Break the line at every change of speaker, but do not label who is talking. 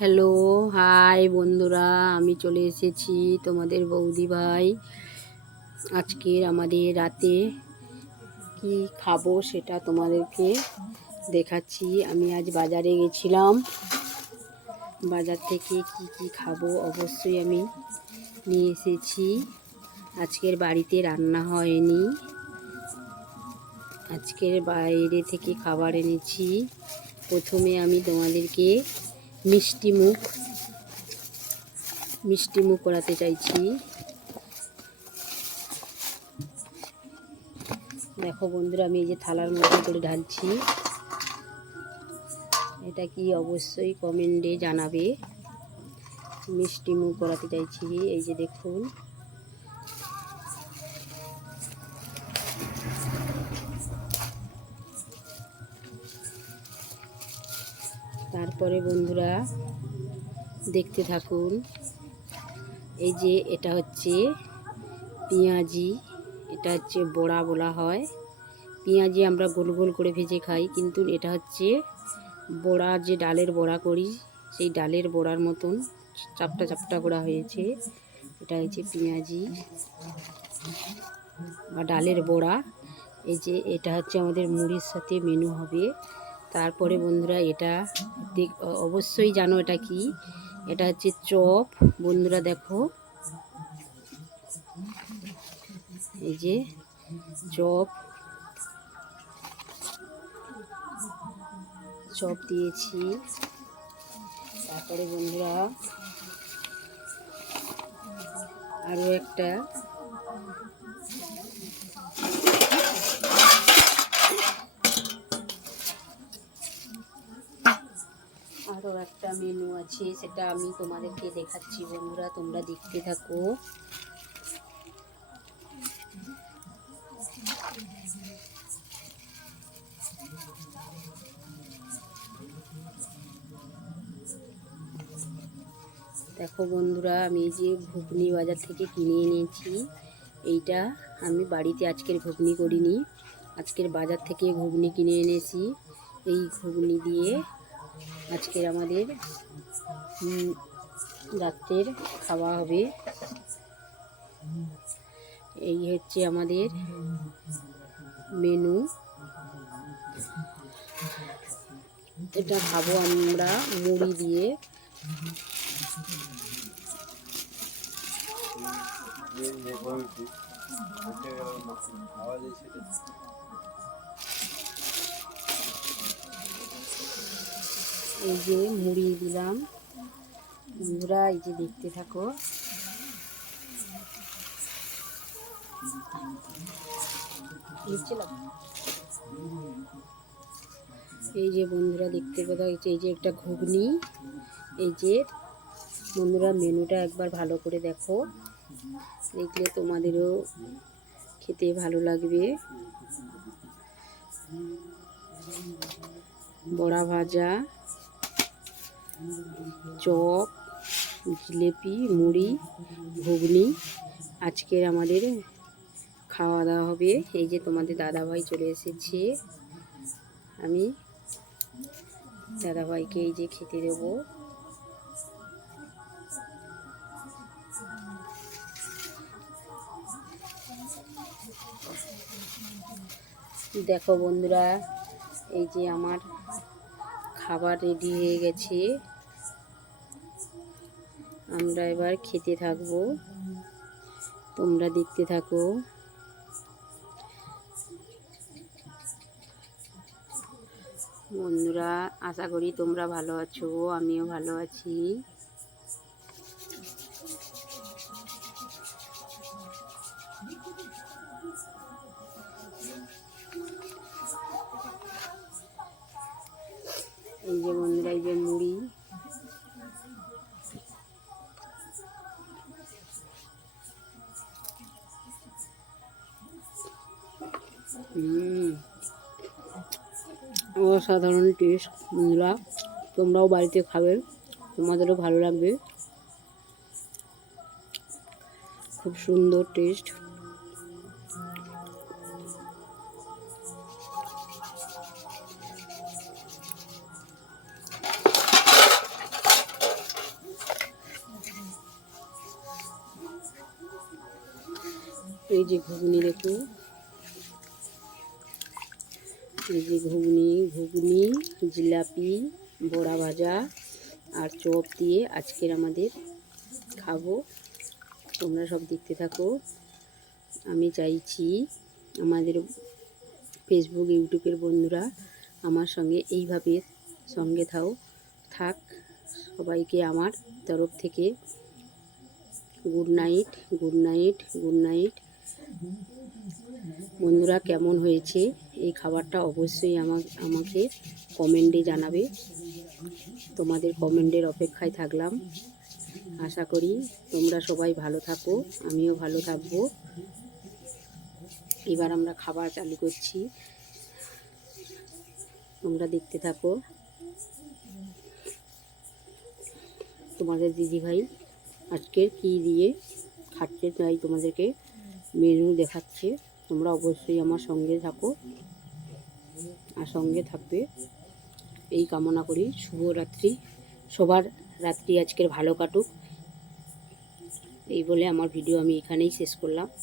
Hello hi বন্ধুরা, আমি চলে এসেছি তোমাদের বৌদি ভাই। আজকের আমাদের রাতে কি খাব সেটা তোমাদেরকে দেখাচ্ছি। আমি আজ বাজারে গেছিলাম। বাজার থেকে কি কি খাব অবশ্যই আমি নিয়ে এসেছি। আজকের বাড়িতে রান্না হয়নি। আজকের বাইরে থেকে খাবার এনেছি। প্রথমে আমি তোমাদেরকে মিষ্টি মুখ। মিষ্টি মুখ করাতে চাইছি। দেখো বন্ধুরা, আমি এই যে থালার মধ্যে করে ঢালছি। এটা কি অবশ্যই কমেন্টে জানাবে। মিষ্টি মুখ করাতে চাইছি। এই যে দেখুন। তারপরে বন্ধুরা দেখতে থাকুন। এই যে এটা হচ্ছে পেঁয়াজি, এটা হচ্ছে বড়া বলা হয়। পেঁয়াজি আমরা গোল গোল করে ভেজে খাই, কিন্তু এটা হচ্ছে বড়া, যে ডালের বড়া করি, সেই ডালের বড়ার মতন চাপটা চাপটা করা হয়েছে। এটা হচ্ছে পেঁয়াজি বা ডালের বড়া। এই যে এটা হচ্ছে আমাদের মুড়ির সাথে মেনু হবে। তারপরে বন্ধুরা এটা অবশ্যই জানো এটা কি? এটা হচ্ছে চপ। বন্ধুরা দেখো। এই যে চপ। চপ দিয়েছি। তারপরে বন্ধুরা আরও একটা। আরও একটা মেনু আছে, সেটা আমি তোমাদেরকে দেখাচ্ছি বন্ধুরা, তোমরা দেখতে থাকো। দেখো বন্ধুরা, আমি যে ঘুগনি বাজার থেকে কিনে এনেছি, এইটা আমি বাড়িতে আজকের ঘুগনি করিনি। আজকের বাজার থেকে ঘুগনি কিনে এনেছি। এই ঘুগনি দিয়ে আজকের আমাদের রাত্রের খাওয়া হবে। এই হচ্ছে আমাদের মেনু এটা খাব আমরা মুড়ি দিয়ে। এই যে মুড়ি দিলাম। বন্ধুরা, এই যে দেখতে থাকো। এই যে বন্ধুরা, দেখতে পাতা এই যে এই যে একটা ঘুগনি। এই যে, বন্ধুরা, মেনুটা একবার ভালো করে দেখো। দেখলে তোমাদেরও খেতে ভালো লাগবে। বড়া ভাজা। চপ, জিলেপি, মুড়ি, ঘুগনি। আজকের আমাদের খাওয়া দাওয়া হবে। এই যে তোমাদের দাদাভাই চলে এসেছে। আমি দাদাভাইকে এই যে খেতে দেবো। দেখো বন্ধুরা, এই যে আমার খাবার রেডি হয়ে গেছে। আমরা এবার খেতে থাকব। তোমরা দেখতে থাকো। বন্ধুরা, আশা করি তোমরা ভালো আছো, আমিও ভালো আছি। অসাধারণ টেস্ট বন্ধুরা। তোমরাও বাড়িতে খাবে। তোমাদেরও ভালো লাগবে। খুব সুন্দর টেস্ট এই যে ঘুগনি দেখুন। এই যে ঘুগনি ঘুগনি, জিলাপি, বড়া ভাজা আর চপ দিয়ে আজকের আমাদের খাব। তোমরা সব দেখতে থাকো। আমি চাইছি আমাদের ফেসবুক ইউটিউবের বন্ধুরা আমার সঙ্গে এইভাবে সঙ্গে থাও, থাক। সবাইকে আমার তরফ থেকে good night good night good night বন্ধুরা, কেমন হয়েছে? এই খাবারটা অবশ্যই আমার, আমাকে কমেন্টে জানাবে। তোমাদের কমেন্টের অপেক্ষায় থাকলাম। আশা করি তোমরা সবাই ভালো থাকো, আমিও ভালো থাকব। এবার আমরা খাবার চালু করছি। তোমরা দেখতে থাকো। তোমাদের দিদিভাই আজকে কি দিয়ে খাচ্ছে তাই তোমাদেরকে মেনু দেখাচ্ছে। তোমরা অবশ্যই আমার সঙ্গে থাকো। আর সঙ্গে থাকবে। এই কামনা করি। শুভরাত্রি। সবার রাত্রি আজকের ভালো কাটুক। এই বলে আমার ভিডিও আমি এখানেই শেষ করলাম।